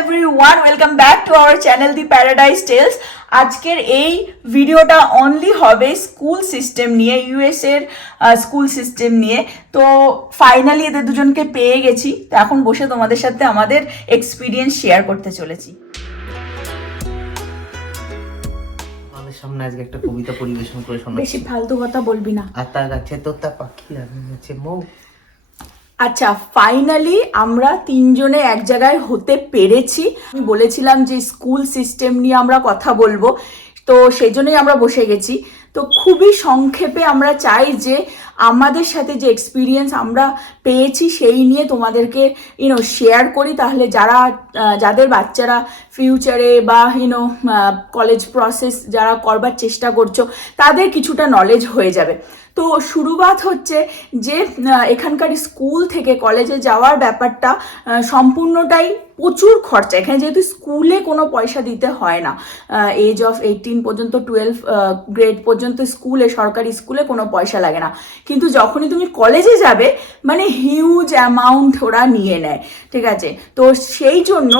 Everyone, welcome back to our channel the paradise tales. আজকের এই ভিডিওটা অনলি হবে স্কুল সিস্টেম নিয়ে, ইউএস এর স্কুল সিস্টেম নিয়ে। তো ফাইনালি এদের দুজনকে পেয়ে গেছি, তো এখন বসে তোমাদের সাথে আমাদের এক্সপিরিয়েন্স শেয়ার করতে চলেছি। আমাদের সামনে আজকে একটা কবিতা পরিবেশন করে শোনাচ্ছি। বেশি ফালতু কথা বলবি না। আতা গাছে তোতা পাখি লাগিয়েছে মৌ। আচ্ছা, ফাইনালি আমরা তিনজনে এক জায়গায় হতে পেরেছি। আমি বলেছিলাম যে স্কুল সিস্টেম নিয়ে আমরা কথা বলবো, তো সেই জন্যই আমরা বসে গেছি। তো খুবই সংক্ষেপে আমরা চাই যে আমাদের সাথে যে এক্সপিরিয়েন্স আমরা পেয়েছি সেই নিয়ে তোমাদেরকে শেয়ার করি, তাহলে যাদের বাচ্চারা ফিউচারে বা কলেজ প্রসেস যারা করবার চেষ্টা করছো তাদের কিছুটা নলেজ হয়ে যাবে। তো শুরুয়াত হচ্ছে যে এখানকার স্কুল থেকে কলেজে যাওয়ার ব্যাপারটা সম্পূর্ণটাই প্রচুর খরচা। এখানে যেহেতু স্কুলে কোনো পয়সা দিতে হয় না, এজ অফ 18 পর্যন্ত 12 গ্রেড পর্যন্ত স্কুলে, সরকারি স্কুলে কোনো পয়সা লাগে না, কিন্তু যখনই তুমি কলেজে যাবে মানে হিউজ অ্যামাউন্ট ওরা নিয়ে নেয়, ঠিক আছে। তো সেই জন্য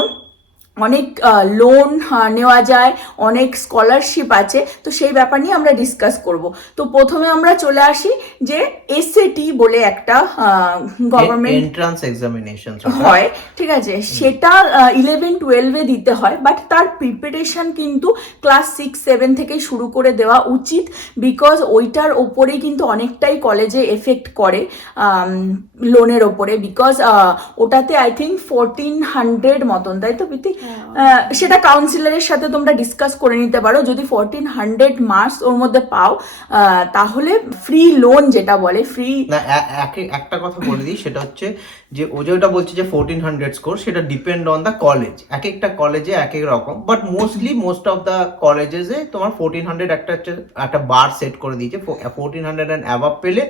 অনেক লোন নেওয়া যায়, অনেক স্কলারশিপ আছে, তো সেই ব্যাপার নিয়ে আমরা ডিসকাস করব। তো প্রথমে আমরা চলে আসি যে এসএটি বলে একটা গভর্নমেন্ট এন্ট্রান্স এক্সামিনেশন হয়, ঠিক আছে। সেটা 11-12 দিতে হয়, বাট তার প্রিপারেশন কিন্তু ক্লাস 6-7 থেকে শুরু করে দেওয়া উচিত, বিকজ ওইটার ওপরেই কিন্তু অনেকটাই কলেজে এফেক্ট করে লোনের ওপরে, বিকজ ওটাতে আই থিঙ্ক 1400 মতন, তাই তো প্রীতি? সেটা কাউন্সিলরের সাথে তোমরা ডিসকাস করে নিতে পারো। যদি 1400 মার্কস ওর মধ্যে পাও তাহলে ফ্রি লোন, যেটা বলে ফ্রি। না, একটা কথা বলে দিই, সেটা হচ্ছে যে ও যেটা বলছে যে 1400 স্কোর, সেটা ডিপেন্ড অন দ্য কলেজ। এক একটা কলেজে এক এক রকম, বাট মোস্ট অফ দ্য কলেজেসে তোমার 1400 একটা বার সেট করে দিয়েছে। 1400 অ্যান্ড অ্যাবাভ পেলে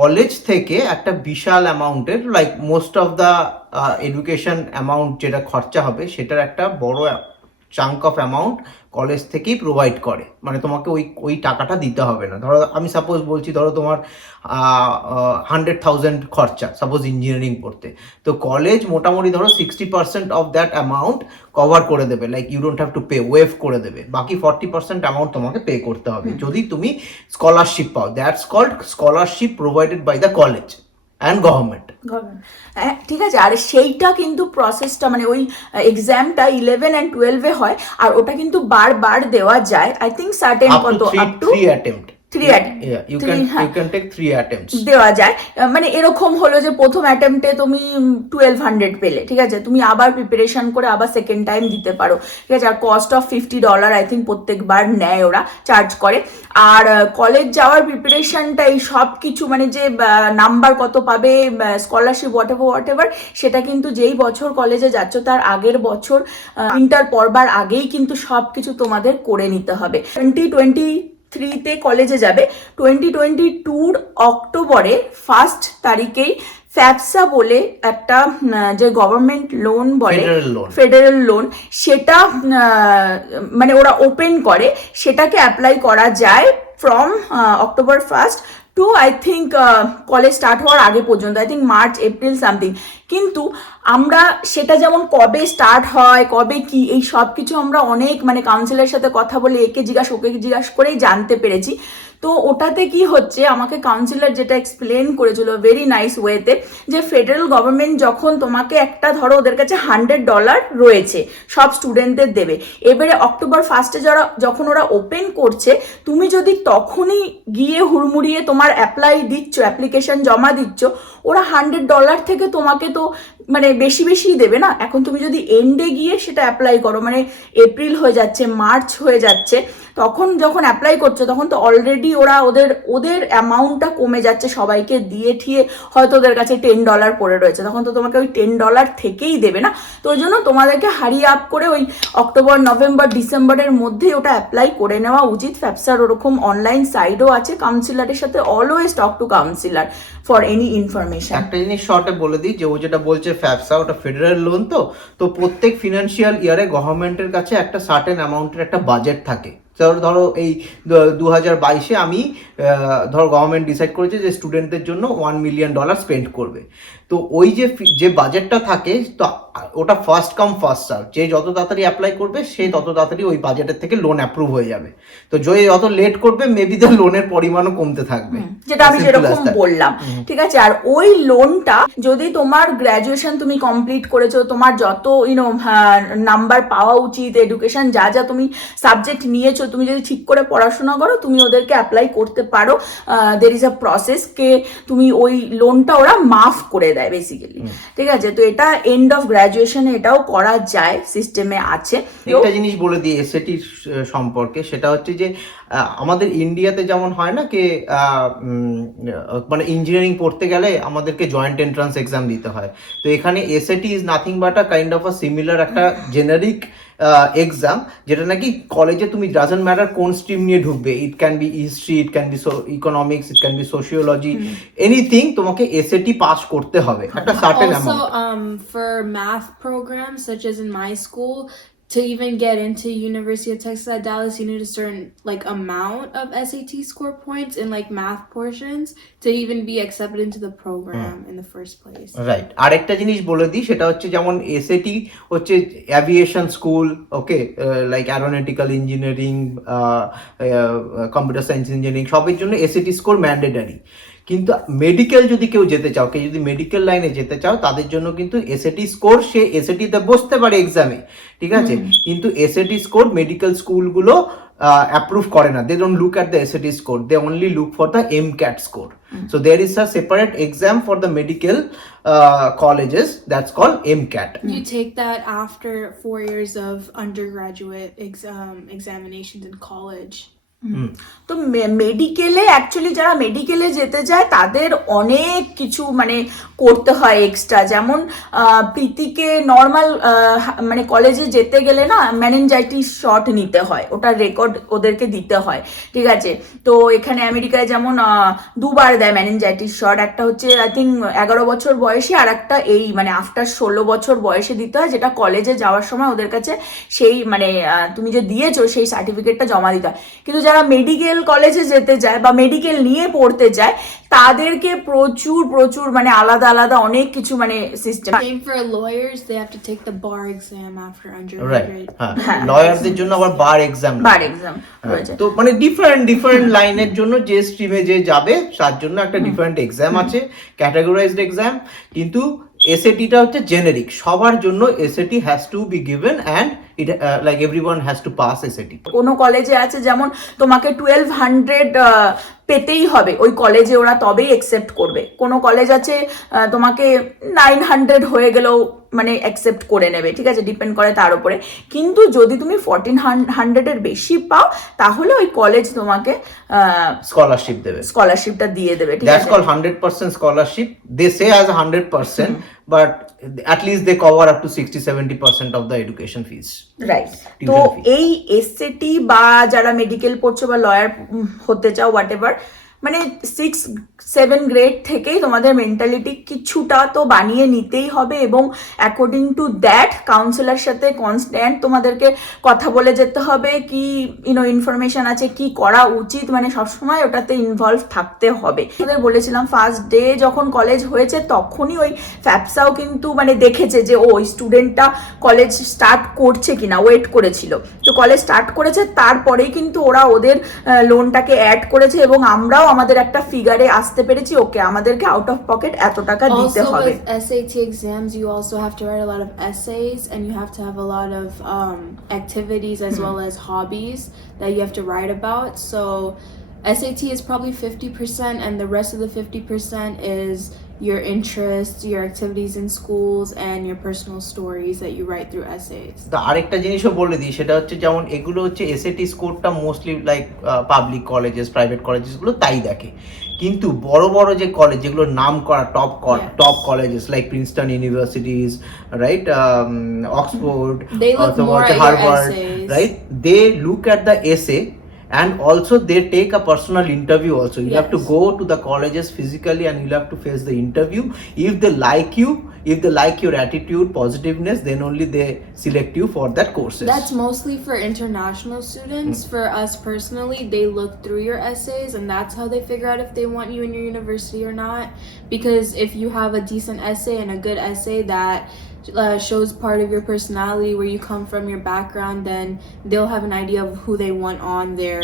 কলেজ থেকে একটা বিশাল অ্যামাউন্টের, like most of the education amount যেটা খরচা হবে সেটার একটা বড় চাঙ্ক অফ অ্যামাউন্ট কলেজ থেকেই প্রোভাইড করে, মানে তোমাকে ওই টাকাটা দিতে হবে না। ধরো আমি সাপোজ বলছি, ধরো তোমার 100,000 খরচা সাপোজ ইঞ্জিনিয়ারিং পড়তে, তো কলেজ মোটামুটি ধরো 60% অফ দ্যাট অ্যামাউন্ট কভার করে দেবে, like you don't have to pay, waive করে দেবে। বাকি 40% অ্যামাউন্ট তোমাকে পে করতে হবে যদি তুমি স্কলারশিপ পাও। That's called scholarship provided by the college and government. ঠিক আছে। আর সেইটা কিন্তু প্রসেসটা মানে ওই এক্সামটা 11 and 12 হয়, আর ওটা কিন্তু বারবার দেওয়া যায়। আই থিঙ্ক সার্টেন কত up to 3 attempt. You can take 3 attempts দেওয়া যায়। মানে এরকম হলো যে প্রথম অ্যাটেম্পটে তুমি 1200 পেলে, ঠিক আছে, তুমি আবার প্রিপারেশন করে আবার সেকেন্ড টাইম দিতে পারো, ঠিক আছে। আর কস্ট অফ $50 আই থিঙ্ক প্রত্যেকবার নেয়, ওরা চার্জ করে। আর কলেজ যাওয়ার প্রিপারেশনটা এই সব কিছু মানে যে নাম্বার কত পাবে, স্কলারশিপ হোয়াট এভার, সেটা কিন্তু যেই বছর কলেজে যাচ্ছ তার আগের বছর ইন্টার পড়বার আগেই কিন্তু সব কিছু তোমাদের করে নিতে হবে। 2023 কলেজে যাবে, 2022 অক্টোবরে 1 তারিখেই ফ্যাপসা বলে একটা যে গভর্নমেন্ট লোন বলে, ফেডারেল লোন, সেটা মানে ওরা ওপেন করে, সেটাকে অ্যাপ্লাই করা যায় from October 1 to I think college start হওয়ার আগে পর্যন্ত, I think March April something. কিন্তু আমরা সেটা যেমন কবে স্টার্ট হয়, কবে কি, এই সব কিছু আমরা অনেক মানে কাউন্সিলের সাথে কথা বলে একে জিজ্ঞাসা ওকে জিজ্ঞাসা করেই জানতে পেরেছি। তো ওটাতে কি হচ্ছে, আমাকে কাউন্সিলর যেটা এক্সপ্লেন করেছিল ভেরি নাইস ওয়েতে, যে ফেডারেল গভর্নমেন্ট যখন তোমাকে একটা, ধরো ওদের কাছে $100 রয়েছে সব স্টুডেন্টদের দেবে, এবারে অক্টোবর 1 যখন ওরা ওপেন করছে, তুমি যদি তখনই গিয়ে হুড়মুড়িয়ে তোমার অ্যাপ্লিকেশন জমা দিচ্ছ, ওরা $100 থেকে তোমাকে তো মানে বেশি দেবে না। এখন তুমি যদি এন্ডে গিয়ে সেটা অ্যাপ্লাই করো, মানে এপ্রিল হয়ে যাচ্ছে, মার্চ হয়ে যাচ্ছে, তখন যখন অ্যাপ্লাই করছো তখন তো অলরেডি ওরা ওদের অ্যামাউন্টটা কমে যাচ্ছে, সবাইকে দিয়ে ঠিয়ে হয়তো ওদের কাছে $10 পড়ে রয়েছে, তখন তো তোমাকে ওই $10 থেকেই দেবে না। তো ওই জন্য তোমাদেরকে হারি আপ করে ওই অক্টোবর, নভেম্বর, ডিসেম্বরের মধ্যেই ওটা অ্যাপ্লাই করে নেওয়া উচিত। ফ্যাপসার ওরকম অনলাইন সাইটও আছে, কাউন্সিলরের সাথে always talk to councillor for any information. একটা জিনিস শর্টে বলে দিই, যে ও যেটা বলছে ফ্যাপসা, ওটা ফেডারেল লোন। তো প্রত্যেক ফিনান্সিয়াল ইয়ারে গভর্নমেন্টের কাছে একটা সার্টেন অ্যামাউন্টের একটা বাজেট থাকে। ধরো এই 2022-এ আমি ধরো গভর্নমেন্ট ডিসাইড করেছে যে স্টুডেন্টদের জন্য $1 মিলিয়ন স্পেন্ড করবে। তো তো ওই যে বাজেটটা থাকে তো ওটা ফার্স্ট কাম ফার্স্ট সার্ভ, যে যত তাড়াতাড়ি অ্যাপ্লাই করবে সে তত তাড়াতাড়ি ওই বাজেটের থেকে লোন অ্যাপ্রুভ হয়ে যাবে। তো যে যত লেট করবে মেবি তার লোনের পরিমাণও কমতে থাকবে, যেটা আমি যেরকম বললাম, ঠিক আছে। আর ওই লোনটা যদি তোমার গ্র্যাজুয়েশন তুমি কমপ্লিট করেছো, তোমার যত নাম্বার পাওয়া উচিত, এডুকেশন যা যা তুমি সাবজেক্ট নিয়েছো, তুমি যদি ঠিক করে পড়াশোনা করো তুমি ওদেরকে অ্যাপ্লাই করতে পারো। দের ইজ আ প্রসেস কে তুমি ওই লোনটা ওরা মাফ করে দেয় বেসিক্যালি, ঠিক আছে। তো এটা এন্ড অফ গ্র্যাজুয়েশনে এটাও করা যায়, সিস্টেমে আছে। একটা জিনিস বলে দিই এসএটি সম্পর্কে, সেটা হচ্ছে যে আমাদের ইন্ডিয়াতে যেমন হয় না কি মানে ইঞ্জিনিয়ারিং পড়তে গেলে আমাদেরকে জয়েন্ট এন্ট্রান্স এক্সাম দিতে হয়, তো এখানে SAT is nothing but a kind of a similar একটা জেনারিক এক্সাম, যেটা নাকি কলেজে তুমি ডাজন্ট ম্যাটার কোন স্ট্রিম নিয়ে ঢুকবে, it can be history, it can be economics, it can be sociology, anything তোমাকে এসএটি পাস করতে হবে একটা certain amount. Also, for math programs, such as in my school, to even get into University of Texas at Dallas, you need a certain like amount of SAT score points in like math portions to even be accepted into the program in the first place. Right. আরেকটা জিনিস বলে দিই, সেটা হচ্ছে যেমন SAT হচ্ছে aviation school, okay, like aeronautical engineering, computer science engineering, সবের জন্য এসএটি স্কোর ম্যান্ডেটারি। কিন্তু মেডিকেল যদি কেউ যেতে চাও, কেউ যদি মেডিকেল লাইনে যেতে চাও, তাদের জন্য কিন্তু এসএটি স্কোর, সে এসএটিতে বসতে পারে এক্সামে, ঠিক আছে, কিন্তু এসএটি স্কোর মেডিকেল স্কুলগুলো অ্যাপ্রুভ করে না। They don't look at the SAT score, they only look for the MCAT score. So there is a separate exam for the medical colleges that's called MCAT. You take that after 4 years of undergraduate examinations in college. তো মেডিকেলে actually যারা মেডিকেলে যেতে যায় তাদের অনেক কিছু মানে করতে হয় এক্সট্রা। যেমন প্রীতিকে নর্মাল মানে কলেজে যেতে গেলে না মেনিনজাইটিস শট নিতে হয়, ওটার রেকর্ড ওদেরকে দিতে হয়, ঠিক আছে। তো এখানে আমেরিকায় যেমন দুবার দেয় মেনিনজাইটিস শট, একটা হচ্ছে আই থিঙ্ক 11 বছর বয়সে, আর একটা এই মানে আফটার 16 বছর বয়সে দিতে হয়, যেটা কলেজে যাওয়ার সময় ওদের কাছে সেই মানে তুমি যে দিয়েছো সেই সার্টিফিকেটটা জমা দিতে হয়। কিন্তু যারা মেডিকেল কলেজে যেতে যায় বা মেডিকেল নিয়ে পড়তে যায় তাদেরকে প্রচুর প্রচুর মানে আলাদা আলাদা অনেক কিছু মানে system. Same for lawyers, they have to take the bar exam after right, undergraduate. হ্যাঁ, লয়ারদের জন্য আবার বার এক্সাম রয়েছে। তো মানে ডিফারেন্ট লাইনের জন্য যে স্ট্রিমে যে যাবে তার জন্য একটা ডিফারেন্ট এক্সাম আছে, ক্যাটাগরাইজড এক্সাম। কিন্তু এসএটিটা হচ্ছে জেনেরিক, সবার জন্য SAT has to be given and it like everyone has to pass SAT. কোনো কলেজে আছে যেমন তোমাকে 1200 পেতেই হবে ওই কলেজে, ওরা তবেই অ্যাকসেপ্ট করবে। কোনো কলেজ আছে তোমাকে 900 হয়ে গেলেও মানে অ্যাকসেপ্ট করে নেবে, ঠিক আছে, ডিপেন্ড করে তার উপরে। কিন্তু যদি তুমি 1400 বেশি পাও তাহলে ওই কলেজ তোমাকে স্কলারশিপটা দিয়ে দেবে, ঠিক That's আছে। called 100% scholarship. They say as 100%, but at least they cover up to 60-70% of the education fees. Right. Tuition তো fee. এই এসএটি বা যারা মেডিকেল পড়ছো বা লয়ার হতে চাও হোয়াট এভার, মানে 6-7 গ্রেড থেকেই তোমাদের মেন্টালিটি কিছুটা তো বানিয়ে নিতেই হবে, এবং অ্যাকর্ডিং টু দ্যাট কাউন্সিলার সাথে কনস্ট্যান্ট তোমাদেরকে কথা বলে যেতে হবে, কি ইনফরমেশন আছে, কি করা উচিত, মানে সবসময় ওটাতে ইনভলভ থাকতে হবে। আমাদের বলেছিলাম ফার্স্ট ডে যখন কলেজ হয়েছে তখনই ওই ফ্যাপসাও কিন্তু মানে দেখেছে যে ওই স্টুডেন্টটা কলেজ স্টার্ট করছে কিনা, ওয়েট করেছিল। তো কলেজ স্টার্ট করেছে, তারপরেই কিন্তু ওরা ওদের লোনটাকে অ্যাড করেছে, এবং আমরাও আমাদের একটা ফিগারে আসতে পেরেছি, ওকে আমাদেরকে আউট অফ পকেট এত টাকা দিতে Also হবে। with SAT exams, you also have to write a lot of essays, and you have to have a lot of activities as well as hobbies that you have to write about. So SAT is probably 50%, and the rest of the 50% is your interests, your activities in schools, and your personal stories that you write through essays. তো আরেকটা জিনিসও বলে দিই, সেটা হচ্ছে যেমন এগুলো হচ্ছে এসএটি স্কোরটা mostly like public colleges, private colleges গুলো তাই দেখে। কিন্তু বড় বড় যে কলেজ যেগুলো নাম করা top colleges like Princeton universities, right, Oxford, They look more at your Harvard, essays. Right, they look at the essay and also they take a personal interview also. You have to Yes. go to the colleges physically and you'll have to face the interview. If they like you, if they like your attitude, positiveness, then only they select you for that courses. That's mostly for international students. For us personally, they look through your essays and that's how they figure out if they want you in your university or not. Because if you have a decent essay and a good essay that shows part of your personality, where you come from, your background, then they'll have an idea of who they want on their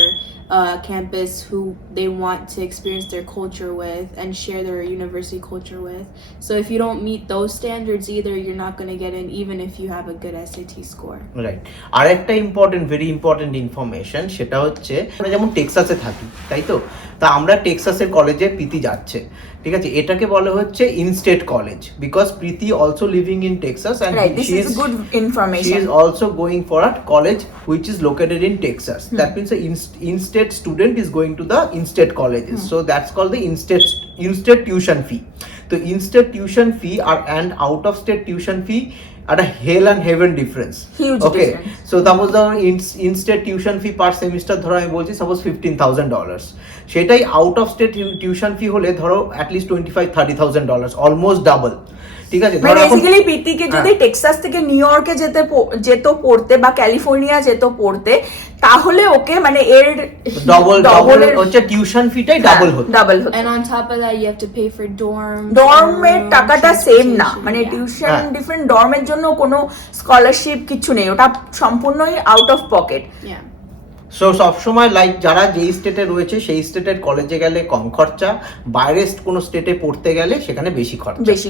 campus, who they want to experience their culture with and share their university culture with. So if you don't meet those standards either, you're not going to get in even if you have a good SAT score. Right, আর একটা very important information, সেটা হচ্ছে আমরা যেমন টেক্সাসে থাকি, তাই তো, তা আমরা টেক্সাসের কলেজে প্রীতি যাচ্ছে, ঠিক আছে, এটাকে বলা হচ্ছে in state college, because Preeti also living in Texas and Right, this is good she information. is also going for a college which is located in Texas. That means the in-state student is going to the in-state colleges. So that's called the in-state tuition fee. So in-state tuition fee and out-of-state tuition fee are a hell and heaven difference. Huge Okay. difference. So suppose the in-state tuition fee per semester ধরো আমি বলছি suppose $15,000, সেটাই out-of-state tuition fee হলে ধরো at least $25,000-30,000, almost double. ঠিক আছে, মানে ধরো এখন বেসিক্যালি প্রীতিকে যদি টেক্সাস থেকে নিউ ইয়র্কে যেত পড়তে বা ক্যালিফোর্নিয়া যেত পড়তে, তাহলে ওকে মানে এর ডবল হচ্ছে টিউশন ফিটাই ডাবল হতো। হতো। And on top of that, you have to pay for dorms. ডর্মের rooms, টাকাটা সেম না, transportation, মানে yeah. টিউশন হ্যাঁ। ডিফারেন্ট, ডর্মের জন্য কোনো স্কলারশিপ কিছু নেই, ওটা সম্পূর্ণই out of pocket. Yeah. So সবসময় লাইক যারা যেই স্টেটে রয়েছে সেই স্টেটের কলেজে গেলে কম খরচা, বাইরের কোনো স্টেটে পড়তে গেলে সেখানে বেশি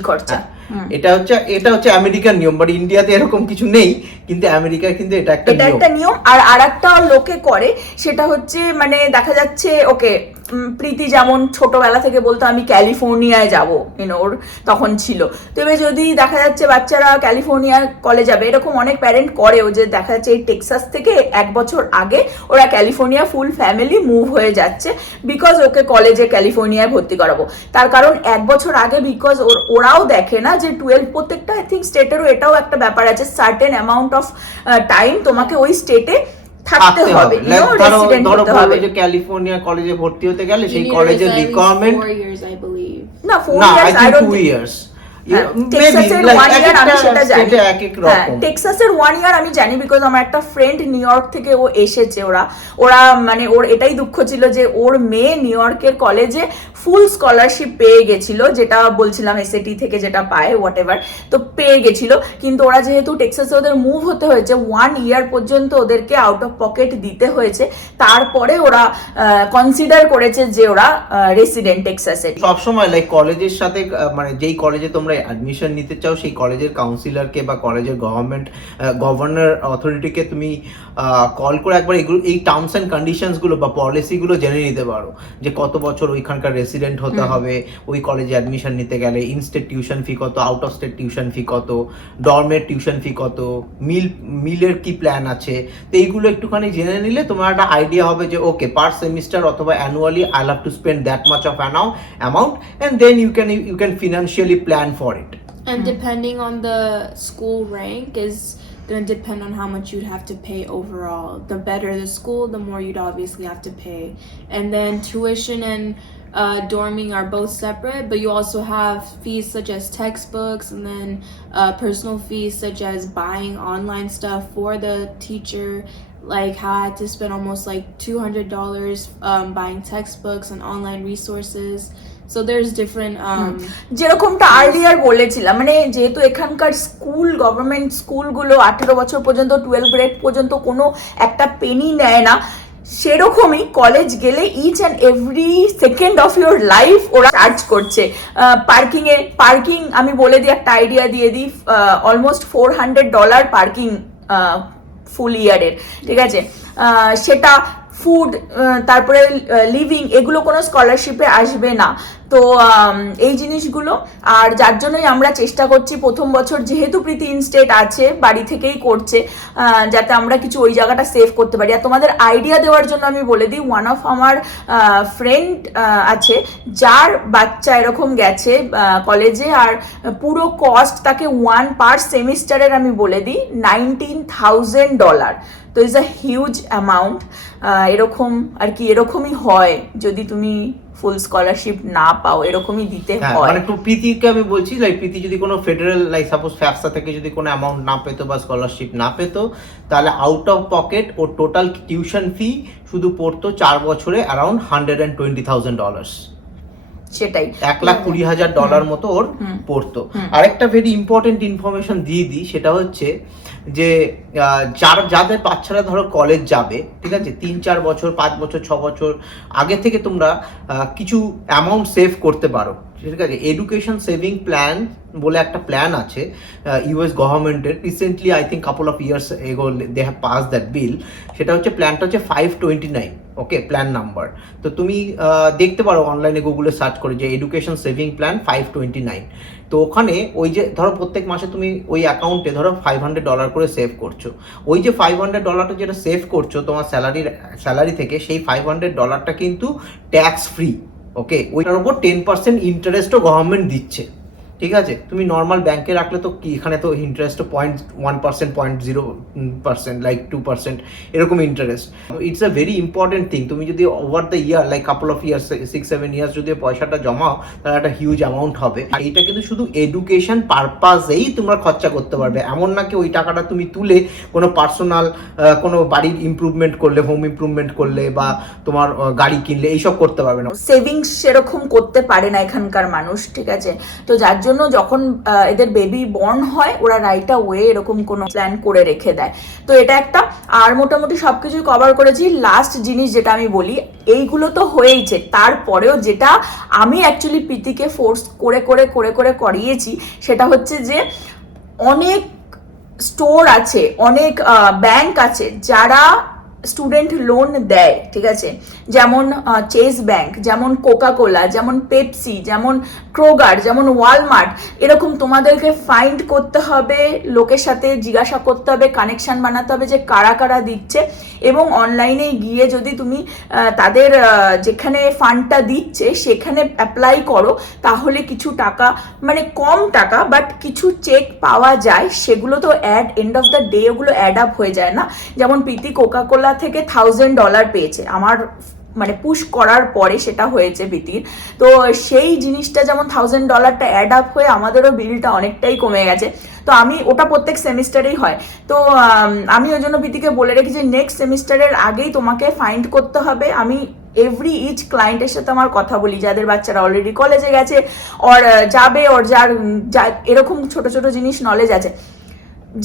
খরচা। হুম। এটা হচ্ছে আমেরিকান নিয়ম, বাট ইন্ডিয়াতে এরকম কিছু নেই, কিন্তু আমেরিকায় কিন্তু এটা একটা নিয়ম। আর আরেকটা লোকে করে, সেটা হচ্ছে মানে দেখা যাচ্ছে ওকে প্রীতি যেমন ছোটবেলা থেকে বলতো আমি ক্যালিফোর্নিয়ায় যাবো, ওর তখন ছিল, তো এবার যদি দেখা যাচ্ছে বাচ্চারা ক্যালিফোর্নিয়ার কলেজ যাবে, এরকম অনেক প্যারেন্ট করেও, যে দেখা যাচ্ছে এই টেক্সাস থেকে 1 বছর আগে ওরা ক্যালিফোর্নিয়া ফুল ফ্যামিলি মুভ হয়ে যাচ্ছে, বিকজ ওকে কলেজে ক্যালিফোর্নিয়ায় ভর্তি করাবো। তার কারণ 1 বছর আগে, বিকজ ওরাও দেখে না যে 12 প্রত্যেকটা আই থিঙ্ক স্টেটেরও এটাও একটা ব্যাপার আছে, সার্টেন অ্যামাউন্ট অফ টাইম তোমাকে ওই স্টেটে থাকতে হবে, রেসিডেন্ট হতে হবে। যে ক্যালিফোর্নিয়া কলেজে ভর্তি হতে গেলে সেই University কলেজের is at least requirement 4 years, I believe. না 4 না, years, I I think don't 2 think. years. টেক্সাসের Maybe, 1 ইয়ার আমি সেটা জানি। state এ এক এক রকম। টেক্সাসের 1 ইয়ার আমি জানি, বিকজ আমার একটা ফ্রেন্ড নিউ ইয়র্ক থেকে ও এসেছে, ওরা মানে ওর এটাই দুঃখ ছিল যে ওর মেয়ে নিউ ইয়র্কের কলেজে ফুল স্কলারশিপ পেয়ে গেছিল, যেটা বলছিলাম এসএটি থেকে যেটা পায় হোয়াট এভার, তো পেয়ে গেছিল, কিন্তু ওরা যেহেতু টেক্সাসে ওদের মুভ হতে হয়েছে 1 ইয়ার পর্যন্ত ওদেরকে আউট অফ পকেট দিতে হয়েছে, তারপরে ওরা কনসিডার করেছে যে ওরা রেসিডেন্ট টেক্সাসে। সবসময় লাইক কলেজের সাথে মানে যেই কলেজে তোমরা অ্যাডমিশন নিতে চাও সেই কলেজের কাউন্সিলরকে বা কলেজের গভর্নর অথরিটিকে তুমি কল করে একবার এই টার্মস অ্যান্ড কন্ডিশনস গুলো বা পলিসি গুলো জেনে নিতে পারো, যে কত বছর ওইখানকার রেসিডেন্ট হতে হবে ওই কলেজে অ্যাডমিশন নিতে গেলে, ইনস্টেট টিউশন ফি কত, out of state tuition fee কত, ডর্মের টিউশন ফি কত, মিলের কি প্ল্যান আছে, তো এইগুলো একটুখানি জেনে নিলে তোমার একটা আইডিয়া হবে যে ওকে পার সেমিস্টার অথবা annually I have to spend that much of amount and then you can financially plan for it. And depending on the school rank is going to depend on how much you'd have to pay overall. The better the school, the more you'd obviously have to pay. And then tuition and dorming are both separate, but you also have fees such as textbooks, and then personal fees such as buying online stuff for the teacher. Like how I had to spend almost like $200 buying textbooks and online resources. So there's different যেরকমটা earlier বলেছিলাম, মানে যেহেতু এখানকার school, government স্কুলগুলো 18 বছর পর্যন্ত 12 grade পর্যন্ত কোনো একটা পেনি নেয় না, সেরকমই কলেজ গেলে each and every second of your life ওরা চার্জ করছে। পার্কিং আমি বলে দিই, একটা আইডিয়া দিয়ে দিই, অলমোস্ট $400 পার্কিং ফুল ইয়ারের, ঠিক আছে, সেটা ফুড, তারপরে লিভিং, এগুলো কোনো স্কলারশিপে আসবে না। তো এই জিনিসগুলো, আর যার জন্যই আমরা চেষ্টা করছি প্রথম বছর, যেহেতু প্রীতি ইনস্টেট আছে বাড়ি থেকেই করছে, যাতে আমরা কিছু ওই জায়গাটা সেভ করতে পারি। আর তোমাদের আইডিয়া দেওয়ার জন্য আমি বলে দিই, ওয়ান অফ আমার ফ্রেন্ড আছে যার বাচ্চা এরকম গেছে কলেজে, আর পুরো কস্ট তাকে পার সেমিস্টারের আমি বলে দিই $19,000। তো ইজ আ হিউজ অ্যামাউন্ট। এরকম আর কি, এরকমই হয় যদি তুমি ফুল স্কলারশিপ না পাও, এরকমই দিতে হ্যাঁ, হয়। মানে একটু প্রীতিকে আমি বলছি, লাইক প্রীতি যদি কোনো ফেডারেল লাইক সাপোজ ফ্যাফসা থেকে যদি কোনো অ্যামাউন্ট না পেতো বা স্কলারশিপ না পেতো, তাহলে আউট অফ পকেট ও টোটাল টিউশন ফি শুধু পড়তো 4 বছরে অ্যারাউন্ড $120,000, সেটাই, $1,20,000 মতো ওর পড়তো। আরেকটা ভেরি ইম্পর্টেন্ট ইনফরমেশন দিয়ে দিই, সেটা হচ্ছে যে যাদের বাচ্চারা ধরো কলেজ যাবে, ঠিক আছে, 3-4 বছর 5 বছর 6 বছর আগে থেকে তোমরা কিছু অ্যামাউন্ট সেভ করতে পারো, ঠিক আছে। এডুকেশন সেভিং প্ল্যান বলে একটা প্ল্যান আছে ইউএস গভর্নমেন্টের, recently I think couple of years ago they have pass that bill. সেটা হচ্ছে প্ল্যানটা হচ্ছে 529, ওকে, প্ল্যান নাম্বার। তো তুমি দেখতে পারো অনলাইনে গুগলে সার্চ করে যে এডুকেশন সেভিং প্ল্যান 529। তো ওখানে ওই যে ধরো প্রত্যেক মাসে তুমি ওই অ্যাকাউন্টে ধরো $500 করে সেভ করছো, ওই যে $500 যেটা সেভ করছো তোমার স্যালারি থেকে, সেই $500 কিন্তু ট্যাক্স ফ্রি, ওকে। ওইটার উপর 10% ইন্টারেস্টও গভর্নমেন্ট দিচ্ছে, ঠিক আছে। তুমি নর্মাল ব্যাংকে রাখলে তো কি, এখানে তো ইন্টারেস্ট 0.1%, 0.0%, লাইক 2% এরকম interest. It's a very important thing. তুমি যদি over the year like couple of years 6-7 years যদি পয়সাটা জমাও, তাহলে একটা হিউজ অ্যামাউন্ট হবে। আর এইটা কিন্তু শুধু এডুকেশন পারপাসেই তোমরা খরচা করতে পারবে, এমন না কি ওই টাকাটা তুমি তুলে কোনো পার্সোনাল কোনো বাড়ির ইমপ্রুভমেন্ট করলে, হোম ইমপ্রুভমেন্ট করলে বা তোমার গাড়ি কিনলে এইসব করতে পারবে না। সেভিংস সেরকম করতে পারে না এখানকার মানুষ, ঠিক আছে। তো যার জন্য যখন এদের বেবি বর্ন হয়, ওরা রাইট ওয়ে এরকম কোনো প্ল্যান করে রেখে দেয়। তো এটা একটা, আর মোটামুটি সবকিছু কভার করেছি। লাস্ট জিনিস যেটা আমি বলি, এইগুলো তো হয়েইছে, তারপরেও যেটা আমি অ্যাকচুয়ালি প্রীতিকে ফোর্স করে করে করে করে করিয়েছি, সেটা হচ্ছে যে অনেক স্টোর আছে, অনেক ব্যাংক আছে যারা স্টুডেন্ট লোন দেয়, ঠিক আছে। যেমন চেস ব্যাংক, যেমন কোকাকোলা, যেমন পেপসি, যেমন ক্রোগার, যেমন ওয়ালমার্ট। এরকম তোমাদেরকে ফাইন্ড করতে হবে, লোকের সাথে জিজ্ঞাসা করতে হবে, কানেকশন বানাতে হবে যে কারা কারা দিচ্ছে, এবং অনলাইনে গিয়ে যদি তুমি তাদের যেখানে ফান্ডটা দিচ্ছে সেখানে অ্যাপ্লাই করো, তাহলে কিছু টাকা, মানে কম টাকা বাট কিছু চেক পাওয়া যায়। সেগুলো তো এন্ড অফ দ্য ডে ওগুলো অ্যাড আপ হয়ে যায় না। যেমন প্রীতি কোকাকোলা থেকে $1,000 পেয়েছে, আমার মানে পুশ করার পরে সেটা হয়েছে প্রীতির। তো সেই জিনিসটা যেমন $1,000টা অ্যাড আপ হয়ে আমাদেরও বিলটা অনেকটাই কমে গেছে। তো আমি ওটা প্রত্যেক সেমিস্টারেই হয়। তো আমি ওই জন্য প্রীতিকে বলে রেখেছি নেক্সট সেমিস্টারের আগেই তোমাকে ফাইন্ড করতে হবে। আমি এভরি ইচ ক্লায়েন্টের সাথে আমার কথা বলি যাদের বাচ্চারা অলরেডি কলেজে গেছে, ওর যাবে, ওর যার এরকম ছোট ছোট জিনিস নলেজ আছে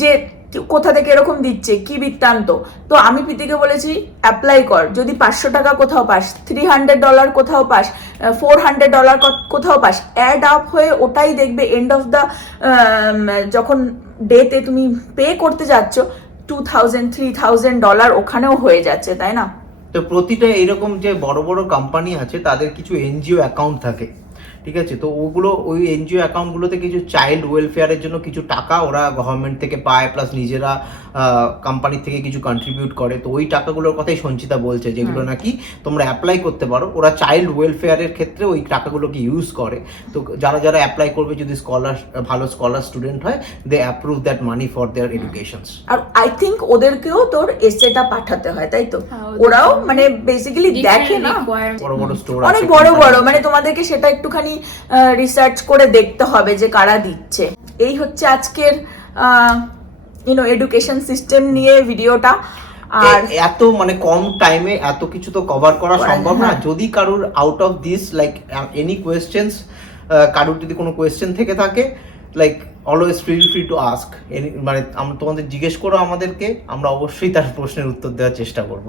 যে কোথা থেকে এরকম দিচ্ছে, কি বৃত্তান্ত। তো আমি প্রীতিকে বলেছি অ্যাপ্লাই কর, যদি $500 কোথাও পাস, $300 কোথাও পাস, $400 কোথাও পাস, অ্যাড আপ হয়ে ওটাই দেখবে এন্ড অফ দ্য যখন ডেতে তুমি পে করতে যাচ্ছ $2,000-3,000 ওখানেও হয়ে যাচ্ছে, তাই না? তো প্রতিটা এরকম যে বড় বড় কোম্পানি আছে তাদের কিছু এনজিও অ্যাকাউন্ট থাকে, ঠিক আছে। তো ওগুলো ওই এনজিও অ্যাকাউন্টগুলোতে কিছু চাইল্ড ওয়েলফেয়ারের জন্য কিছু টাকা ওরা গভর্নমেন্ট থেকে পায়, প্লাস নিজেরা কোম্পানি থেকে কিছু কন্ট্রিবিউট করে। তো ওই টাকাগুলোর কথাই সঞ্চিতা বলছে, যেগুলো নাকি তোমরা অ্যাপ্লাই করতে পারো। ওরা চাইল্ড ওয়েলফেয়ারের ক্ষেত্রে ওই টাকাগুলোকে ইউজ করে। তো যারা যারা অ্যাপ্লাই করবে, যদি ভালো স্কলার স্টুডেন্ট হয়, they approve that money for their educations. আর আই থিঙ্ক ওদেরকেও তোর এসেটা পাঠাতে হয়, তাই তো? হ্যাঁ, ওরাও মানে বেসিক্যালি দেখে না, বড় বড় স্টোর অনেক বড় বড়, মানে তোমাদেরকে সেটা একটুখানি রিসার্চ করে দেখতে হবে যে কারা দিচ্ছে। এই হচ্ছে আজকের এডুকেশন সিস্টেম নিয়ে ভিডিওটা। আর এত মানে কম টাইমে এত কিছু তো কভার করা সম্ভব না। যদি কারোর out of this like any questions, কারোর যদি কোনো কোয়েশ্চেন থেকে থাকে, like always feel free to ask, মানে আমরা তোমাদের জিজ্ঞেস করো আমাদেরকে, আমরা অবশ্যই তার প্রশ্নের উত্তর দেওয়ার চেষ্টা করব।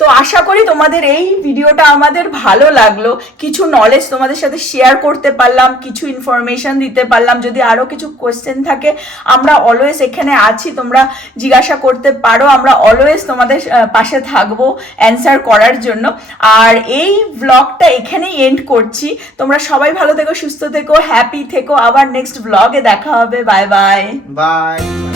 তো আশা করি তোমাদের এই ভিডিওটা আমাদের ভালো লাগলো, কিছু নলেজ তোমাদের সাথে শেয়ার করতে পারলাম, কিছু ইনফরমেশন দিতে পারলাম। যদি আরো কিছু কোয়েশ্চেন থাকে, আমরা অলওয়েজ এখানে আছি, তোমরা জিজ্ঞাসা করতে পারো, আমরা অলওয়েজ তোমাদের পাশে থাকবো অ্যান্সার করার জন্য। আর এই ব্লগটা এখানেই এন্ড করছি। তোমরা সবাই ভালো থেকো, সুস্থ থেকো, হ্যাপি থেকো। আবার নেক্সট ব্লগে দেখা হবে। Bye bye. বাই।